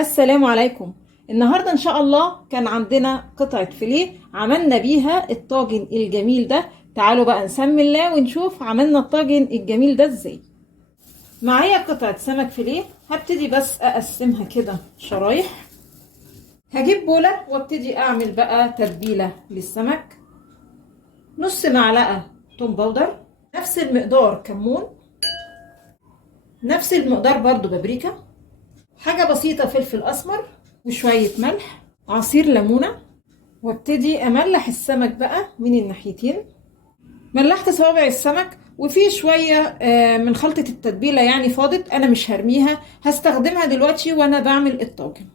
السلام عليكم. النهاردة إن شاء الله كان عندنا قطعة فيليه عملنا بيها الطاجن الجميل ده. تعالوا بقى نسمي الله ونشوف عملنا الطاجن الجميل ده ازاي. معايا قطعة سمك فيليه، هبتدي بس أقسمها كده شرايح. هجيب بولة وابتدي أعمل بقى تتبيلة للسمك. نص معلقة توم باودر، نفس المقدار كمون، نفس المقدار برضو بابريكا، حاجة بسيطة فلفل أسمر، وشوية ملح، عصير ليمونة. وابتدي أملح السمك بقى من الناحيتين. ملحت صوابع السمك وفي شوية من خلطة التتبيلة يعني فاضت، أنا مش هرميها، هستخدمها دلوقتي وأنا بعمل الطاجن.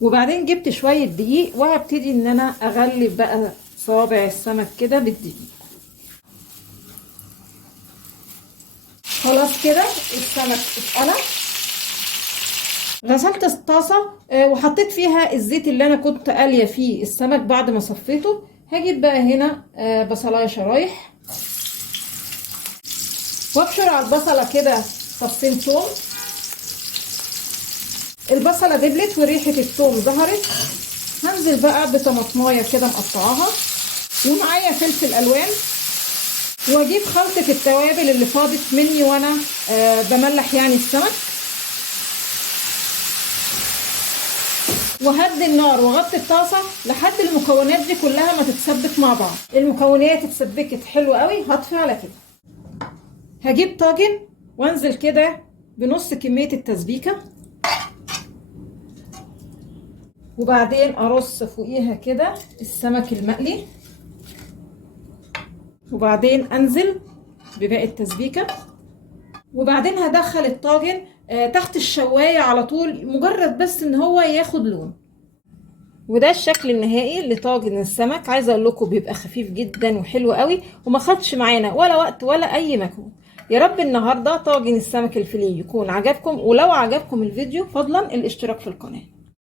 وبعدين جبت شوية دقيق وهبتدي إن أنا أغلب بقى صوابع السمك كده بالدقيق. خلاص كده السمك اتقلى. غسلت الطاسة وحطيت فيها الزيت اللي انا كنت قالية فيه السمك بعد ما صفيته. هجيب بقى هنا بصلاية شرايح وابشر على البصلة كده فصين ثوم. البصلة دبلت وريحة الثوم ظهرت، هنزل بقى بطماطماية كده مقطعاها، ومعايا فلفل الوان، واجيب خلطة التوابل اللي فاضت مني وانا بملح يعني السمك، وهدي النار وغطي الطاسه لحد المكونات دي كلها ما تتسبك مع بعض. المكونات اتسبكت حلو قوي، هطفي على كده. هجيب طاجن وانزل كده بنص كميه التسبيكه، وبعدين ارص فوقيها كده السمك المقلي، وبعدين انزل بباقي التسبيكه، وبعدين هدخل الطاجن تحت الشوايه على طول، مجرد بس ان هو ياخد لون. وده الشكل النهائي لطاجن السمك. عايزه اقول لكم بيبقى خفيف جدا وحلو قوي، وما خدش معانا ولا وقت ولا اي مجهود. يا رب النهارده طاجن السمك الفيليه يكون عجبكم، ولو عجبكم الفيديو فضلا الاشتراك في القناه.